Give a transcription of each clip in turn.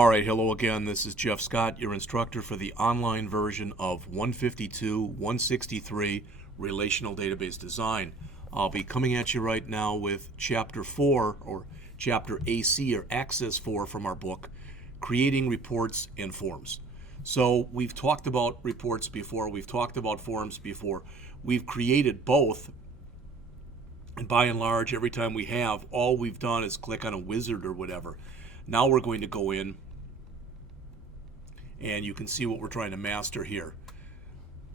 All right, hello again. This is Jeff Scott, your instructor for the online version of 152, 163 Relational Database Design. I'll be coming at you right now with Chapter 4, or Chapter AC, or Access 4 from our book, Creating Reports and Forms. So we've talked about reports before, we've talked about forms before, we've created both, and by and large, every time we have, all we've done is click on a wizard or whatever. Now we're going to go in and you can see what we're trying to master here.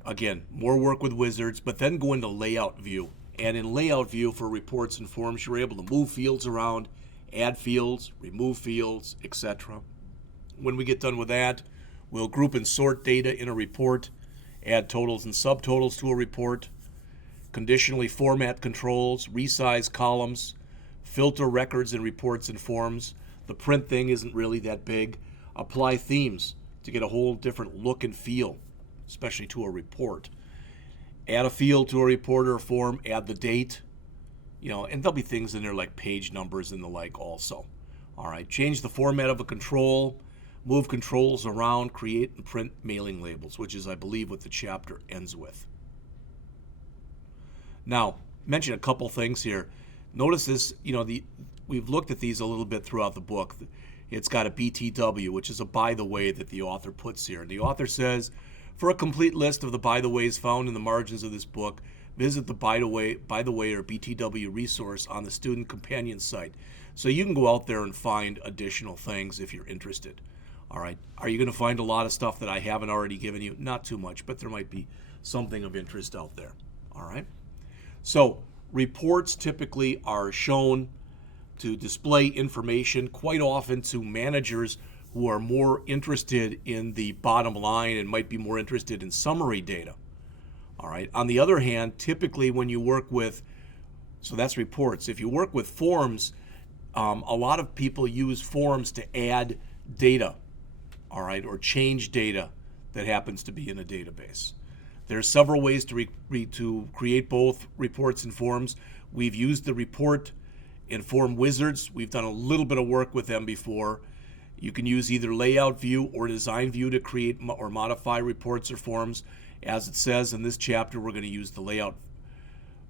Again, more work with wizards, but then go into layout view. And in layout view for reports and forms, you're able to move fields around, add fields, remove fields, etc. When we get done with that, we'll group and sort data in a report, add totals and subtotals to a report, conditionally format controls, resize columns, filter records in reports and forms. The print thing isn't really that big. Apply themes to get a whole different look and feel, especially to a report. Add a field to a report or a form, add the date, and there'll be things in there like page numbers and the like also. All right, change the format of a control, move controls around, create and print mailing labels, which is, I believe, what the chapter ends with. Now, mention a couple things here. Notice this, we've looked at these a little bit throughout the book. It's got a BTW, which is a by the way that the author puts here. And the author says, for a complete list of the by the ways found in the margins of this book, visit the by the way or BTW resource on the student companion site. So you can go out there and find additional things if you're interested. All right. Are you going to find a lot of stuff that I haven't already given you? Not too much, but there might be something of interest out there. All right. So reports typically are shown to display information quite often to managers who are more interested in the bottom line and might be more interested in summary data. All right. On the other hand, typically when you work with, so that's reports. If you work with forms, a lot of people use forms to add data, all right, or change data that happens to be in a database. There's several ways to create both reports and forms. We've used the report and form wizards. We've done a little bit of work with them before. You can use either layout view or design view to create or modify reports or forms. As it says in this chapter, we're going to use the layout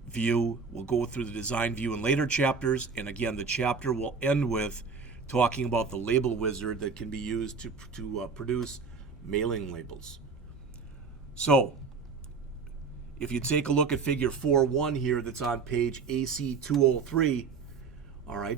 view. We'll go through the design view in later chapters. And again, the chapter will end with talking about the label wizard that can be used to produce mailing labels. So, if you take a look at figure 4.1 here that's on page AC 203, all right,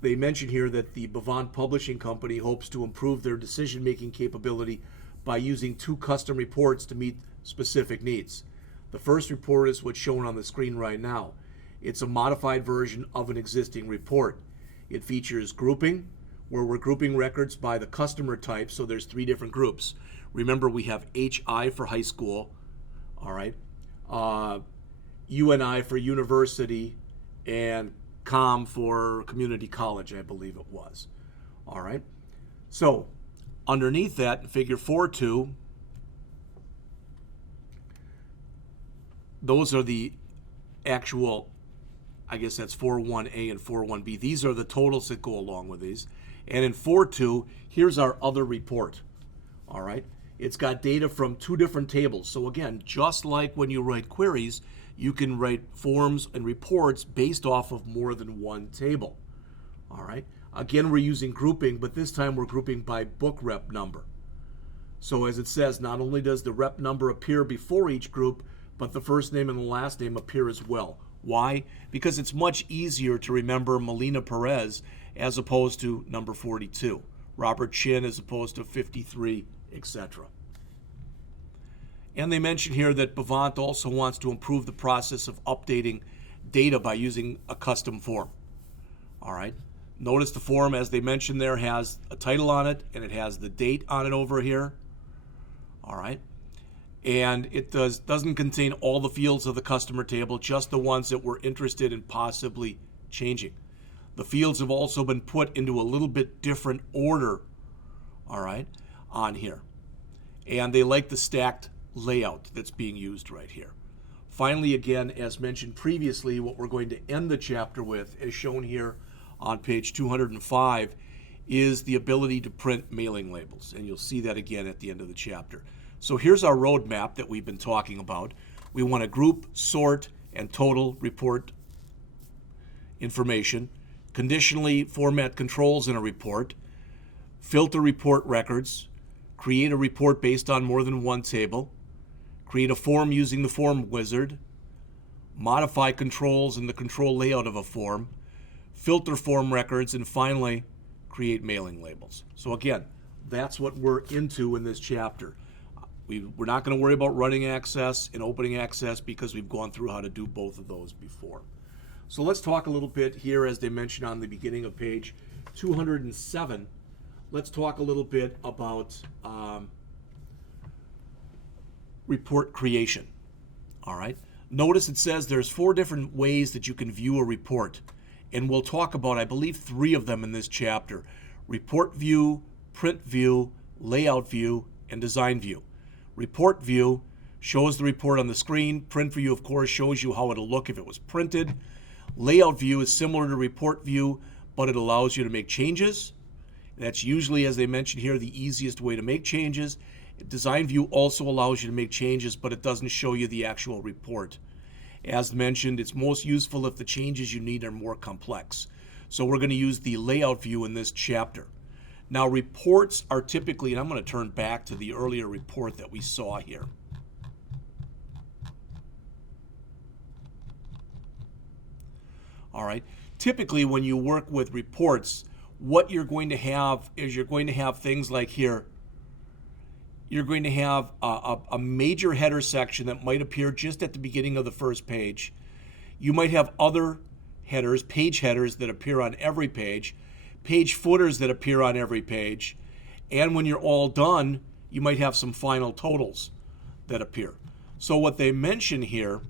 they mention here that the Bavant Publishing Company hopes to improve their decision-making capability by using two custom reports to meet specific needs. The first report is what's shown on the screen right now. It's a modified version of an existing report. It features grouping, where we're grouping records by the customer type, so there's three different groups. Remember, we have HI for high school, all right, UNI for university, and COM for community college, I believe it was. All right. So underneath that, in figure 4.2, those are the actual, I guess that's 4.1a and 4.1b. These are the totals that go along with these. And in 4.2, here's our other report. All right. It's got data from two different tables. So again, just like when you write queries, you can write forms and reports based off of more than one table. All right. Again, we're using grouping, but this time we're grouping by book rep number. So as it says, not only does the rep number appear before each group, but the first name and the last name appear as well. Why? Because it's much easier to remember Melina Perez as opposed to number 42, Robert Chin as opposed to 53, etc. And they mention here that Bavant also wants to improve the process of updating data by using a custom form. All right. Notice the form, as they mentioned there, has a title on it and it has the date on it over here. All right. And it doesn't contain all the fields of the customer table, just the ones that we're interested in possibly changing. The fields have also been put into a little bit different order, all right, on here. And they like the stacked layout that's being used right here. Finally, again, as mentioned previously, what we're going to end the chapter with, as shown here on page 205, is the ability to print mailing labels, and you'll see that again at the end of the chapter. So here's our roadmap that we've been talking about. We want to group, sort, and total report information, conditionally format controls in a report, filter report records, create a report based on more than one table, create a form using the form wizard, modify controls in the control layout of a form, filter form records, and finally, create mailing labels. So again, that's what we're into in this chapter. We're not going to worry about running access and opening access because we've gone through how to do both of those before. So let's talk a little bit here, as they mentioned on the beginning of page 207. Let's talk a little bit about report creation. All right. Notice it says there's 4 different ways that you can view a report. And we'll talk about, I believe, 3 of them in this chapter: report view, print view, layout view, and design view. Report view shows the report on the screen. Print view, of course, shows you how it'll look if it was printed. Layout view is similar to report view, but it allows you to make changes. That's usually, as they mentioned here, the easiest way to make changes. Design view also allows you to make changes, but it doesn't show you the actual report. As mentioned, it's most useful if the changes you need are more complex. So we're going to use the layout view in this chapter. Now, reports are typically, and I'm going to turn back to the earlier report that we saw here. All right. Typically, when you work with reports, what you're going to have is you're going to have things like here. You're going to have a major header section that might appear just at the beginning of the first page. You might have other headers, page headers that appear on every page, page footers that appear on every page, and when you're all done, you might have some final totals that appear. So what they mention here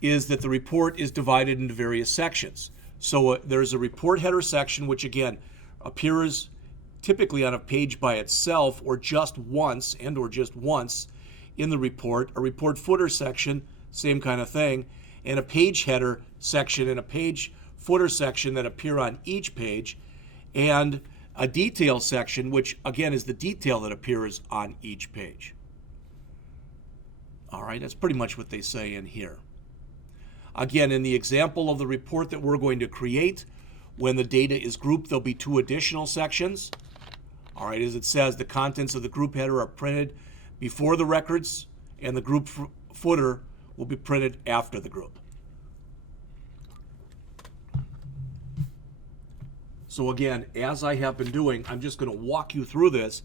is that the report is divided into various sections. So there's a report header section, which again appears typically on a page by itself or just once in the report. A report footer section, same kind of thing, and a page header section and a page footer section that appear on each page, and a detail section, which again is the detail that appears on each page. All right, that's pretty much what they say in here. Again, in the example of the report that we're going to create, when the data is grouped, there'll be 2 additional sections. All right, as it says, the contents of the group header are printed before the records, and the group footer will be printed after the group. So again, as I have been doing, I'm just going to walk you through this,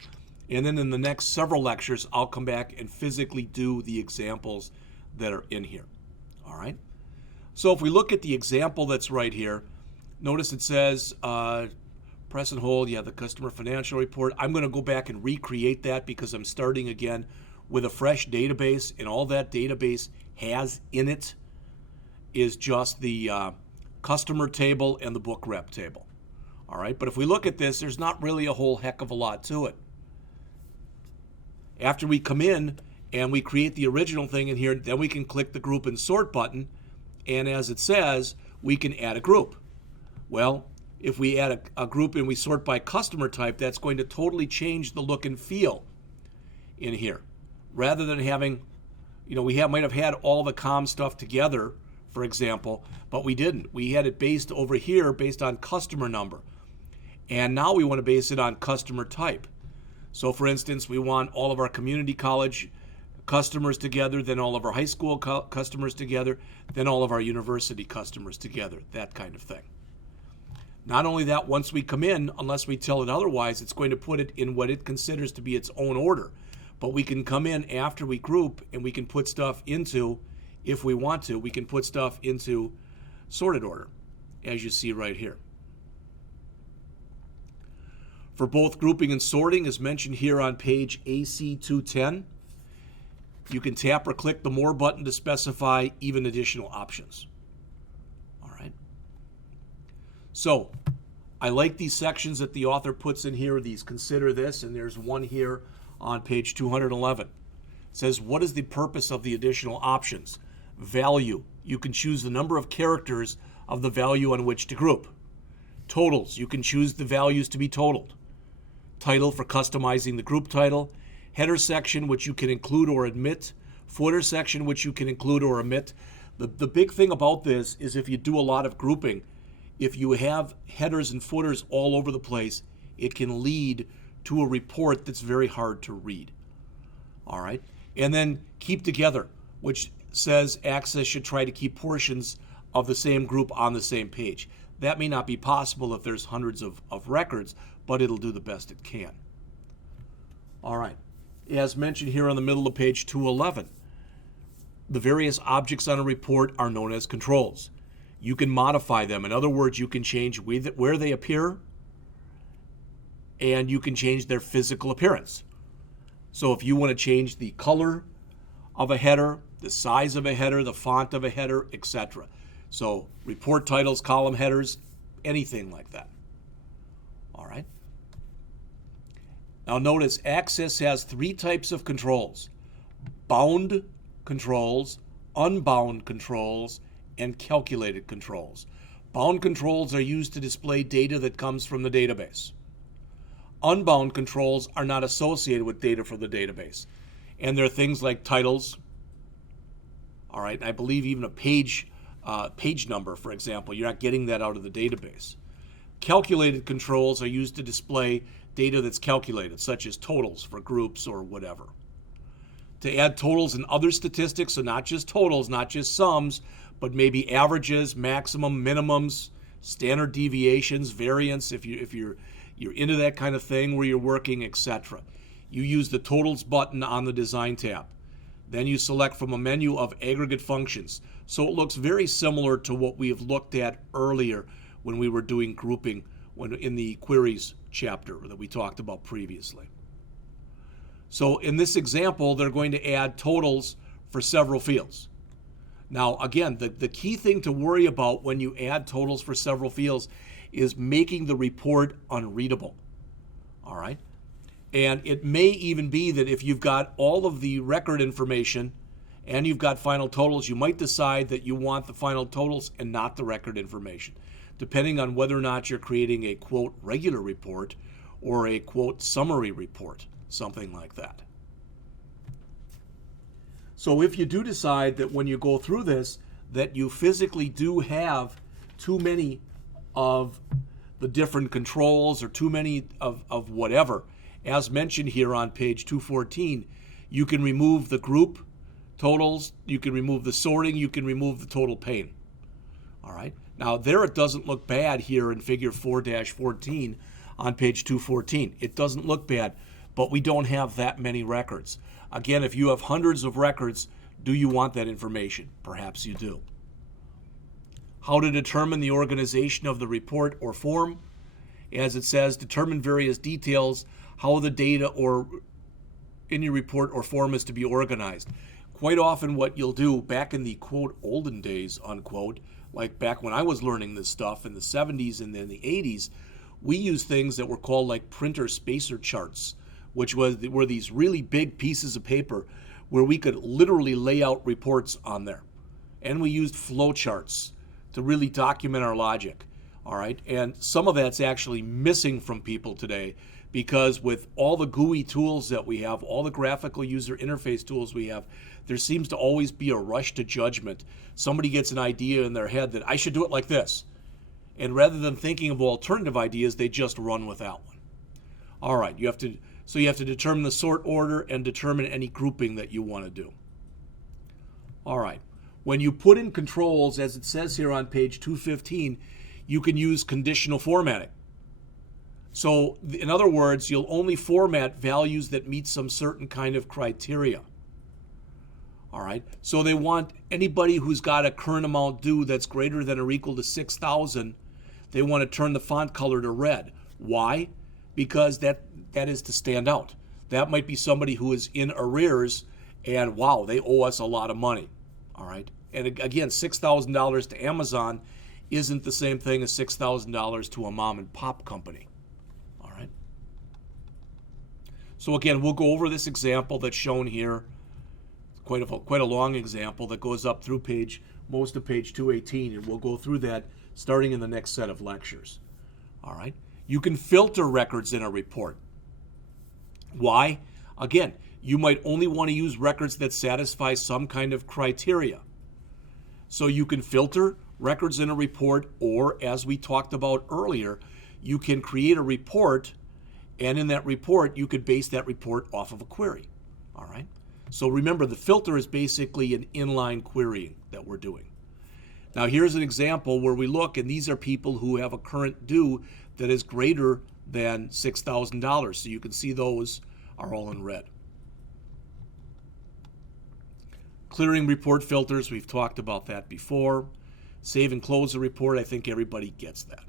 and then in the next several lectures, I'll come back and physically do the examples that are in here. All right? So if we look at the example that's right here, notice it says press and hold, the customer financial report. I'm going to go back and recreate that because I'm starting again with a fresh database, and all that database has in it is just the customer table and the book rep table. All right, but if we look at this, there's not really a whole heck of a lot to it. After we come in and we create the original thing in here, then we can click the group and sort button, and as it says, we can add a group. Well, if we add a group and we sort by customer type, that's going to totally change the look and feel in here. Rather than having, we might have had all the comm stuff together, for example, but we didn't. We had it based over here based on customer number. And now we want to base it on customer type. So for instance, we want all of our community college customers together, then all of our high school customers together, then all of our university customers together, that kind of thing. Not only that, once we come in, unless we tell it otherwise, it's going to put it in what it considers to be its own order. But we can come in after we group and we can put stuff into, if we want to, we can put stuff into sorted order, as you see right here. For both grouping and sorting, as mentioned here on page AC 210, you can tap or click the More button to specify even additional options. All right. So I like these sections that the author puts in here, these consider this, and there's one here on page 211. It says, what is the purpose of the additional options? Value. You can choose the number of characters of the value on which to group. Totals, you can choose the values to be totaled. Title for customizing the group title. Header section, which you can include or omit. Footer section, which you can include or omit. The big thing about this is if you do a lot of grouping, if you have headers and footers all over the place, it can lead to a report that's very hard to read. All right. And then keep together, which says Access should try to keep portions of the same group on the same page. That may not be possible if there's hundreds of records, but it'll do the best it can. All right. As mentioned here on the middle of page 211, the various objects on a report are known as controls. You can modify them. In other words, you can change where they appear, and you can change their physical appearance. So if you want to change the color of a header, the size of a header, the font of a header, etc. So report titles, column headers, anything like that. All right. Now notice Access has three types of controls: bound controls, unbound controls, and calculated controls. Bound controls are used to display data that comes from the database. Unbound controls are not associated with data from the database. And there are things like titles, all right, I believe even a page number, for example. You're not getting that out of the database. Calculated controls are used to display data that's calculated, such as totals for groups or whatever. To add totals and other statistics, so not just totals, not just sums, but maybe averages, maximum, minimums, standard deviations, variance, if you're into that kind of thing where you're working, etc. You use the Totals button on the Design tab. Then you select from a menu of aggregate functions. So it looks very similar to what we have looked at earlier when we were doing grouping in the queries chapter that we talked about previously. So in this example, they're going to add totals for several fields. Now, again, the key thing to worry about when you add totals for several fields is making the report unreadable. All right? And it may even be that if you've got all of the record information and you've got final totals, you might decide that you want the final totals and not the record information, depending on whether or not you're creating a, quote, regular report or a, quote, summary report, something like that. So if you do decide that when you go through this that you physically do have too many of the different controls or too many of whatever, as mentioned here on page 214, you can remove the group totals, you can remove the sorting, you can remove the total pane. All right. Now there it doesn't look bad here in figure 4-14 on page 214. It doesn't look bad, but we don't have that many records. Again, if you have hundreds of records, do you want that information? Perhaps you do. How to determine the organization of the report or form. As it says, determine various details, how the data or in your report or form is to be organized. Quite often what you'll do back in the, quote, olden days, unquote, like back when I was learning this stuff in the 70s and then the 80s, we used things that were called like printer spacer charts, which were these really big pieces of paper where we could literally lay out reports on there. And we used flow charts to really document our logic. All right, and some of that's actually missing from people today because with all the GUI tools that we have, all the graphical user interface tools we have, there seems to always be a rush to judgment. Somebody gets an idea in their head that I should do it like this. And rather than thinking of alternative ideas, they just run with that one. All right, you have to determine the sort order and determine any grouping that you want to do. All right, when you put in controls, as it says here on page 215, you can use conditional formatting. So in other words, you'll only format values that meet some certain kind of criteria. All right, so they want anybody who's got a current amount due that's greater than or equal to 6,000, they want to turn the font color to red. Why? Because that is to stand out. That might be somebody who is in arrears and wow, they owe us a lot of money. All right, and again, $6,000 to Amazon isn't the same thing as $6,000 to a mom and pop company. All right. So again, we'll go over this example that's shown here. Quite a long example that goes up through most of page 218, and we'll go through that starting in the next set of lectures. All right. You can filter records in a report. Why? Again, you might only want to use records that satisfy some kind of criteria. So you can filter records in a report, or as we talked about earlier, you can create a report, and in that report, you could base that report off of a query. All right. So remember, the filter is basically an inline querying that we're doing. Now here's an example where we look, and these are people who have a current due that is greater than $6,000. So you can see those are all in red. Clearing report filters, we've talked about that before. Save and close the report, I think everybody gets that.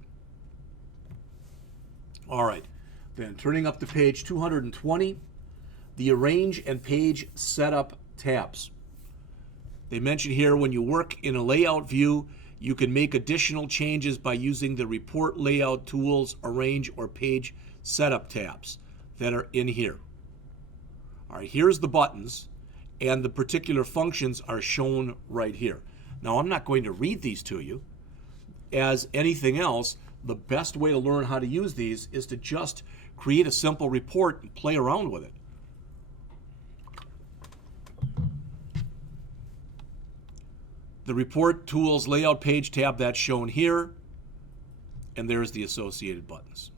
All right, then turning up to page 220, the Arrange and Page Setup tabs. They mention here when you work in a layout view, you can make additional changes by using the Report Layout Tools, Arrange, or Page Setup tabs that are in here. All right, here's the buttons, and the particular functions are shown right here. Now, I'm not going to read these to you. As anything else, the best way to learn how to use these is to just create a simple report and play around with it. The Report Tools Layout Page tab, that's shown here, and there's the associated buttons.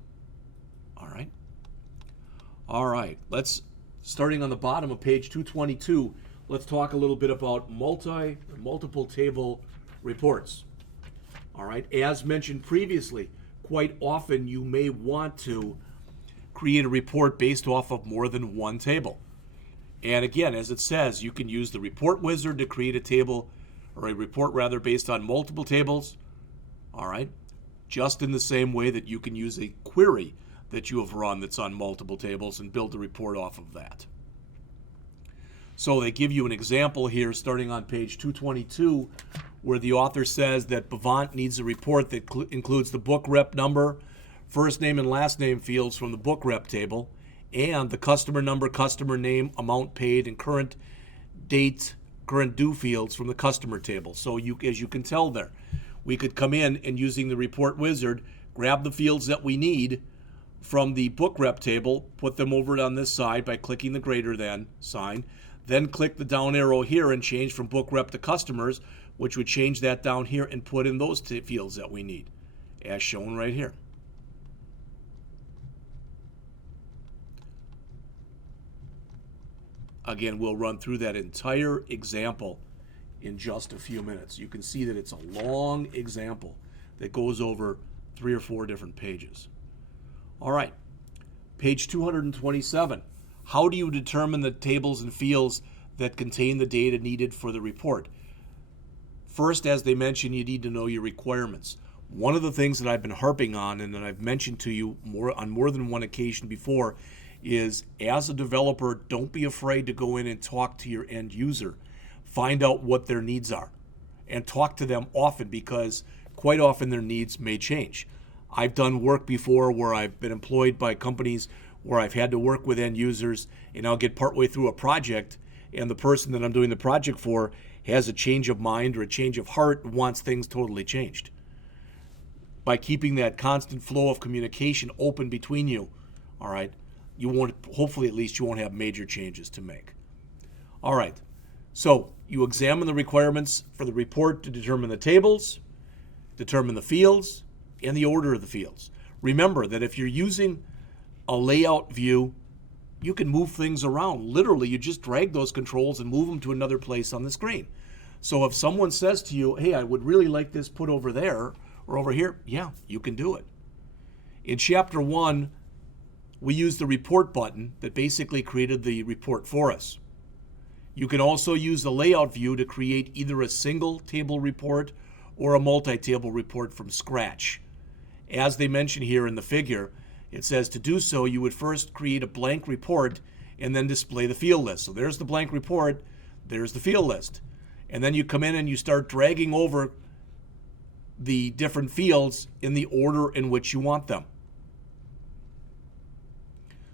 All right, let's, starting on the bottom of page 222, let's talk a little bit about multiple table reports. All right, as mentioned previously, quite often you may want to create a report based off of more than one table. And again, as it says, you can use the report wizard to create a table, or a report rather, based on multiple tables. All right, just in the same way that you can use a query that you have run that's on multiple tables and build a report off of that. So they give you an example here starting on page 222 where the author says that Bavant needs a report that includes the book rep number, first name and last name fields from the book rep table, and the customer number, customer name, amount paid, and current date, current due fields from the customer table. So as you can tell there, we could come in and using the report wizard, grab the fields that we need from the book rep table, put them over on this side by clicking the greater than sign, then click the down arrow here and change from book rep to customers, which would change that down here and put in those fields that we need, as shown right here. Again, we'll run through that entire example in just a few minutes. You can see that it's a long example that goes over 3 or 4 different pages. All right, page 227. How do you determine the tables and fields that contain the data needed for the report? First, as they mentioned, you need to know your requirements. One of the things that I've been harping on and that I've mentioned to you on more than one occasion before is, as a developer, don't be afraid to go in and talk to your end user. Find out what their needs are and talk to them often, because quite often their needs may change. I've done work before where I've been employed by companies where I've had to work with end users, and I'll get partway through a project and the person that I'm doing the project for has a change of mind or a change of heart and wants things totally changed. By keeping that constant flow of communication open between you, all right, you won't, hopefully at least you won't have major changes to make. All right, so you examine the requirements for the report to determine the tables, determine the fields, and the order of the fields. Remember that if you're using a layout view, you can move things around. Literally, you just drag those controls and move them to another place on the screen. So if someone says to you, hey, I would really like this put over there or over here, yeah, you can do it. In Chapter 1, we used the report button that basically created the report for us. You can also use the layout view to create either a single table report or a multi-table report from scratch. As they mention here in the figure, it says to do so, you would first create a blank report and then display the field list. So there's the blank report, there's the field list. And then you come in and you start dragging over the different fields in the order in which you want them.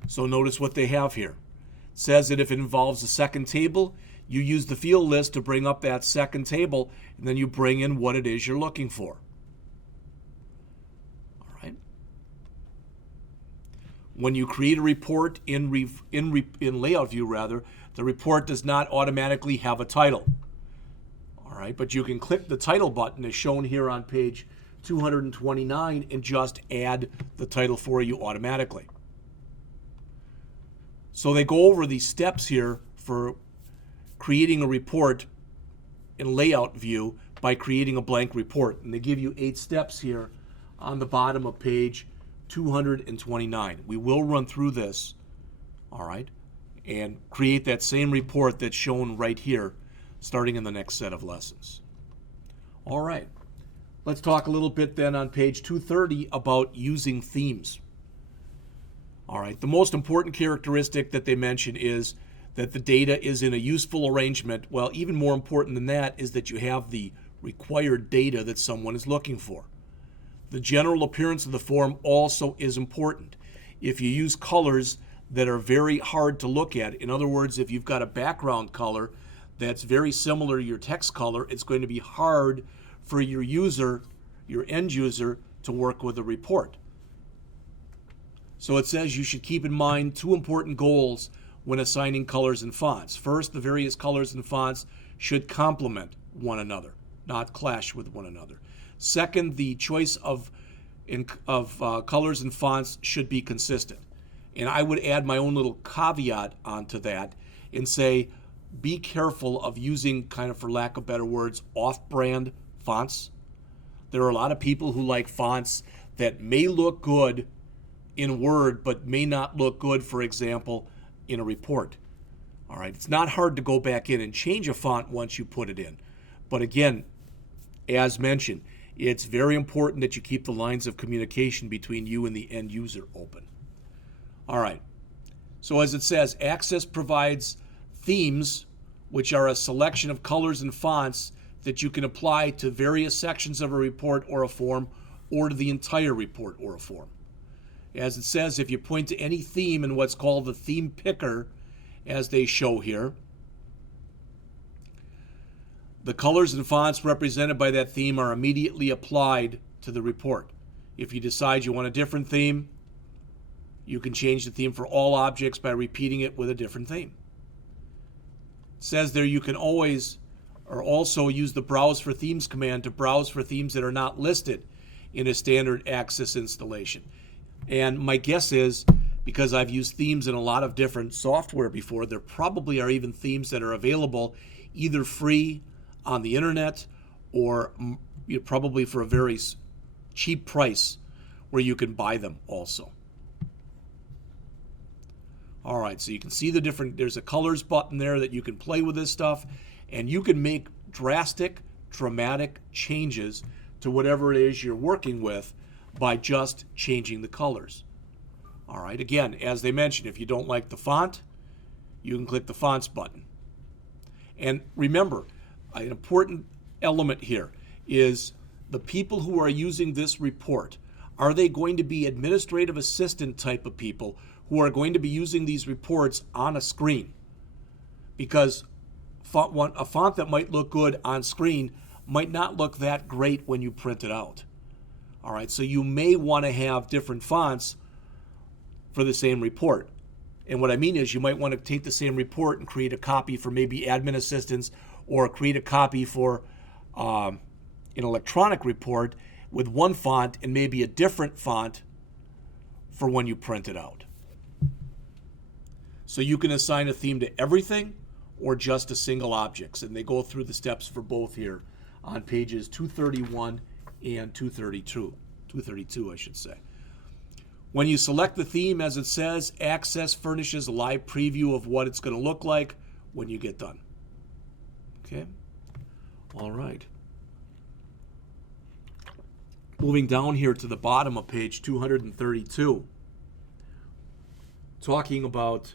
So notice what they have here. It says that if it involves a second table, you use the field list to bring up that second table, and then you bring in what it is you're looking for. When you create a report in layout view, rather, the report does not automatically have a title. All right, but you can click the title button as shown here on page 229 and just add the title for you automatically. So they go over these steps here for creating a report in layout view by creating a blank report. And they give you 8 steps here on the bottom of page 229. We will run through this, all right, and create that same report that's shown right here, starting in the next set of lessons. All right, let's talk a little bit then on page 230 about using themes. All right, the most important characteristic that they mention is that the data is in a useful arrangement. Well, even more important than that is that you have the required data that someone is looking for. The general appearance of the form also is important. If you use colors that are very hard to look at, in other words, if you've got a background color that's very similar to your text color, it's going to be hard for your user, your end user, to work with a report. So it says you should keep in mind 2 important goals when assigning colors and fonts. First, the various colors and fonts should complement one another, not clash with one another. Second, the choice of colors and fonts should be consistent. And I would add my own little caveat onto that and say, be careful of using, kind of for lack of better words, off-brand fonts. There are a lot of people who like fonts that may look good in Word, but may not look good, for example, in a report. All right, it's not hard to go back in and change a font once you put it in. But again, as mentioned, it's very important that you keep the lines of communication between you and the end user open. All right, so as it says, Access provides themes, which are a selection of colors and fonts that you can apply to various sections of a report or a form, or to the entire report or a form. As it says, if you point to any theme in what's called the theme picker, as they show here, the colors and fonts represented by that theme are immediately applied to the report. If you decide you want a different theme, you can change the theme for all objects by repeating it with a different theme. It says there you can always or also use the Browse for Themes command to browse for themes that are not listed in a standard Access installation. And my guess is, because I've used themes in a lot of different software before, there probably are even themes that are available either free on the internet or probably for a very cheap price where you can buy them also. All right, so you can see the different, there's a colors button there that you can play with this stuff, and you can make drastic, dramatic changes to whatever it is you're working with by just changing the colors. All right, again, as they mentioned, if you don't like the font, you can click the Fonts button. And remember, an important element here is the people who are using this report, are they going to be administrative assistant type of people who are going to be using these reports on a screen? Because a font that might look good on screen might not look that great when you print it out. All right, so you may want to have different fonts for the same report. And what I mean is you might want to take the same report and create a copy for maybe admin assistants, or create a copy for an electronic report with one font and maybe a different font for when you print it out. So you can assign a theme to everything or just to single objects. And they go through the steps for both here on pages 231 and 232, I should say. When you select the theme, as it says, Access furnishes a live preview of what it's going to look like when you get done. Okay? All right. Moving down here to the bottom of page 232, talking about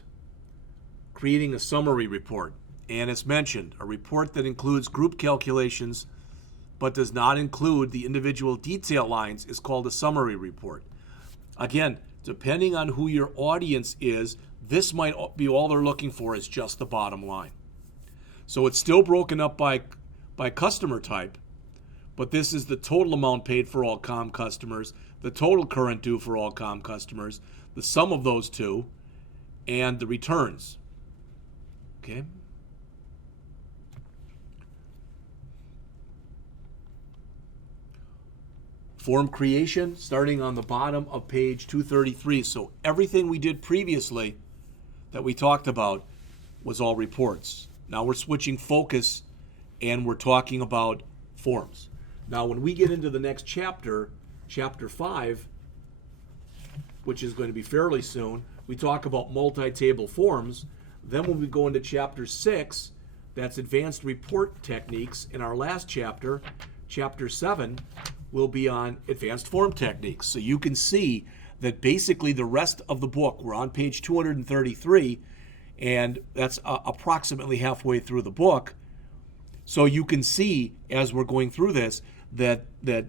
creating a summary report. And as mentioned, a report that includes group calculations but does not include the individual detail lines is called a summary report. Again, depending on who your audience is, this might be all they're looking for is just the bottom line. So it's still broken up by customer type, but this is the total amount paid for all COM customers, the total current due for all COM customers, the sum of those two, and the returns. Okay? Form creation, starting on the bottom of page 233. So everything we did previously that we talked about was all reports. Now we're switching focus and we're talking about forms. Now when we get into the next chapter, chapter 5, which is going to be fairly soon, we talk about multi-table forms. Then when we go into chapter 6, that's advanced report techniques. In our last chapter, chapter 7, will be on advanced form techniques. So you can see that basically the rest of the book, we're on page 233, and that's approximately halfway through the book. So you can see as we're going through this that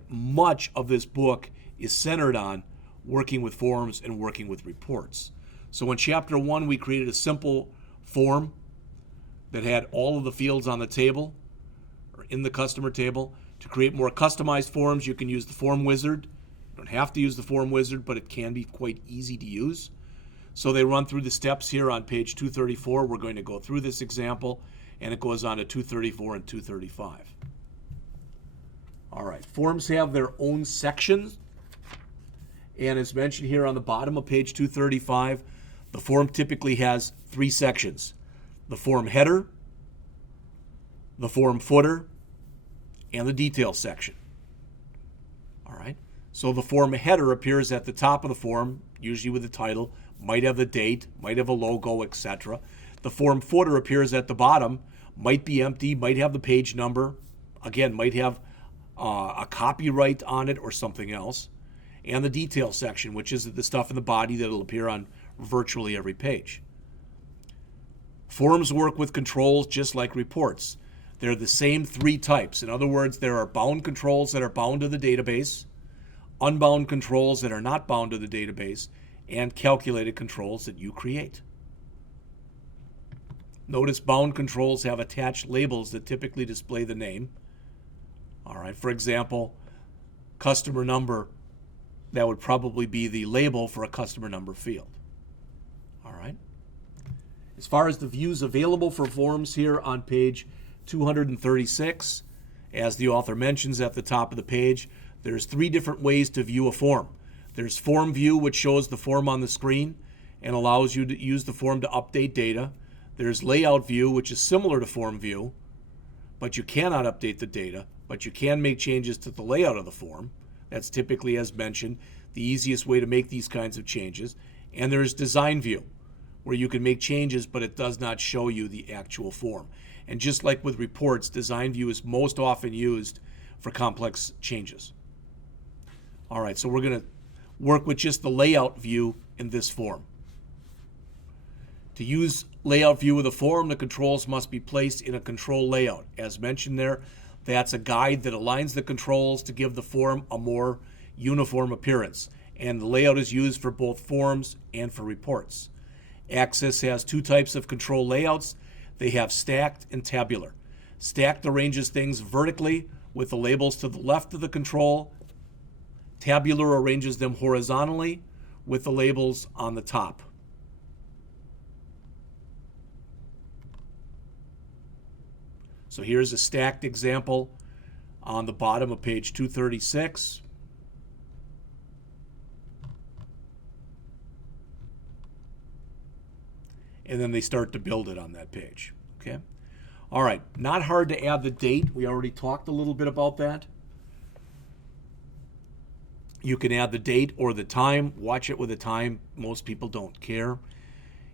much of this book is centered on working with forms and working with reports. So in chapter 1, we created a simple form that had all of the fields on the table or in the customer table. To create more customized forms, you can use the form wizard. You don't have to use the form wizard, but it can be quite easy to use. So they run through the steps here on page 234. We're going to go through this example, and it goes on to 234 and 235. All right, forms have their own sections. And as mentioned here on the bottom of page 235, the form typically has 3 sections: the form header, the form footer, and the details section. All right, so the form header appears at the top of the form, usually with the title, might have the date, might have a logo, etc. The form footer appears at the bottom, might be empty, might have the page number, again, might have a copyright on it or something else, and the details section, which is the stuff in the body that will appear on virtually every page. Forms work with controls just like reports. They're the same 3 types. In other words, there are bound controls that are bound to the database, unbound controls that are not bound to the database, and calculated controls that you create. Notice bound controls have attached labels that typically display the name. All right, for example, customer number, that would probably be the label for a customer number field. All right. As far as the views available for forms here on page 236, as the author mentions at the top of the page, there's 3 different ways to view a form. There's form view, which shows the form on the screen and allows you to use the form to update data. There's layout view, which is similar to form view, but you cannot update the data, but you can make changes to the layout of the form. That's typically, as mentioned, the easiest way to make these kinds of changes. And there's design view, where you can make changes, but it does not show you the actual form. And just like with reports, design view is most often used for complex changes. All right, so we're going to work with just the layout view in this form. To use layout view of the form, the controls must be placed in a control layout. As mentioned there, that's a guide that aligns the controls to give the form a more uniform appearance. And the layout is used for both forms and for reports. Access has 2 types of control layouts. They have stacked and tabular. Stacked arranges things vertically with the labels to the left of the control. Tabular arranges them horizontally with the labels on the top. So here's a stacked example on the bottom of page 236. And then they start to build it on that page. Okay. All right. Not hard to add the date. We already talked a little bit about that. You can add the date or the time. Watch it with the time. Most people don't care.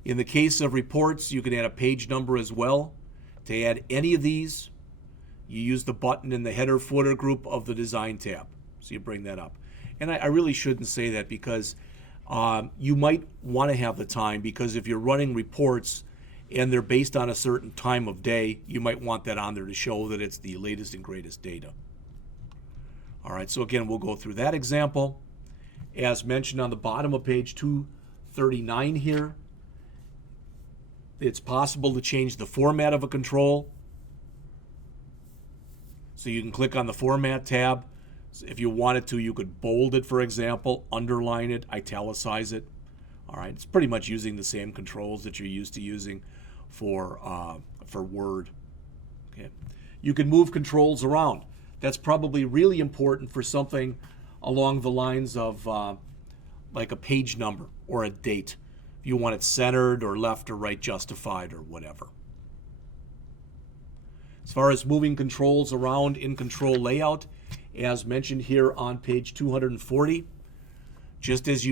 In the case of reports, you can add a page number as well. To add any of these, you use the button in the header footer group of the design tab. So you bring that up. And I really shouldn't say that because you might want to have the time, because if you're running reports and they're based on a certain time of day, you might want that on there to show that it's the latest and greatest data. All right, so again, we'll go through that example. As mentioned on the bottom of page 239 here, it's possible to change the format of a control. So you can click on the Format tab. If you wanted to, you could bold it, for example, underline it, italicize it. All right, it's pretty much using the same controls that you're used to using for Word. Okay, you can move controls around. That's probably really important for something along the lines of like a page number or a date. If you want it centered or left or right justified or whatever. As far as moving controls around in control layout, as mentioned here on page 240, just as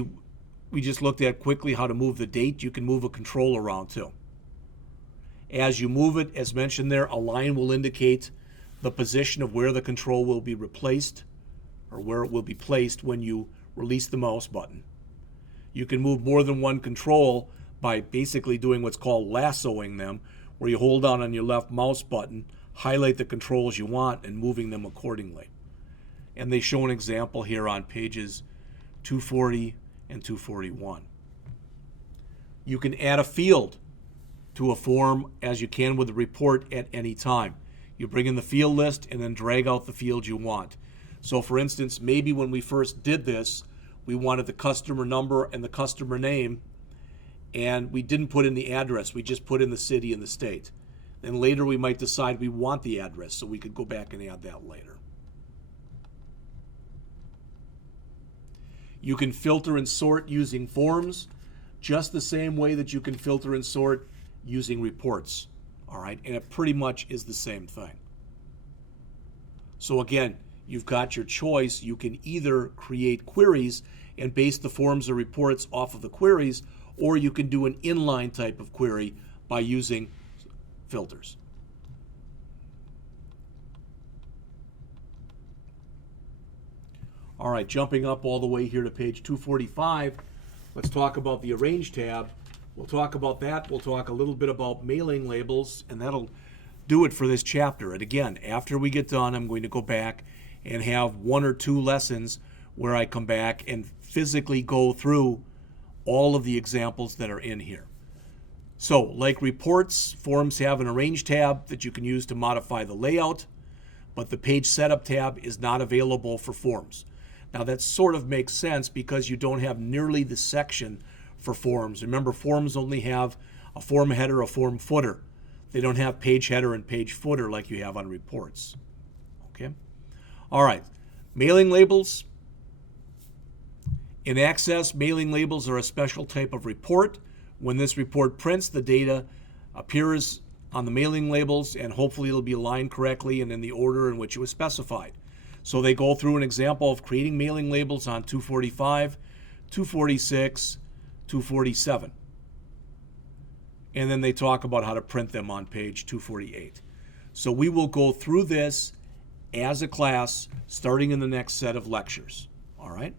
we just looked at quickly how to move the date, you can move a control around too. As you move it, as mentioned there, a line will indicate the position of where the control will be replaced or where it will be placed when you release the mouse button. You can move more than one control by basically doing what's called lassoing them, where you hold down on your left mouse button, highlight the controls you want, and moving them accordingly. And they show an example here on pages 240 and 241. You can add a field to a form as you can with a report at any time. You bring in the field list and then drag out the field you want. So for instance, maybe when we first did this, we wanted the customer number and the customer name, and we didn't put in the address, we just put in the city and the state. Then later we might decide we want the address, so we could go back and add that later. You can filter and sort using forms, just the same way that you can filter and sort using reports. All right, and it pretty much is the same thing. So again, you've got your choice. You can either create queries and base the forms or reports off of the queries, or you can do an inline type of query by using filters. All right, jumping up all the way here to page 245, let's talk about the Arrange tab. We'll talk about that. We'll talk a little bit about mailing labels, and that'll do it for this chapter. And again, after we get done, I'm going to go back and have 1 or 2 lessons where I come back and physically go through all of the examples that are in here. So, like reports, forms have an Arrange tab that you can use to modify the layout, but the Page Setup tab is not available for forms. Now, that sort of makes sense because you don't have nearly the section for forms. Remember, forms only have a form header, a form footer. They don't have page header and page footer like you have on reports. Okay? All right. Mailing labels. In Access, mailing labels are a special type of report. When this report prints, the data appears on the mailing labels, and hopefully it'll be aligned correctly and in the order in which it was specified. So they go through an example of creating mailing labels on 245, 246, 247. And then they talk about how to print them on page 248. So we will go through this as a class starting in the next set of lectures. All right?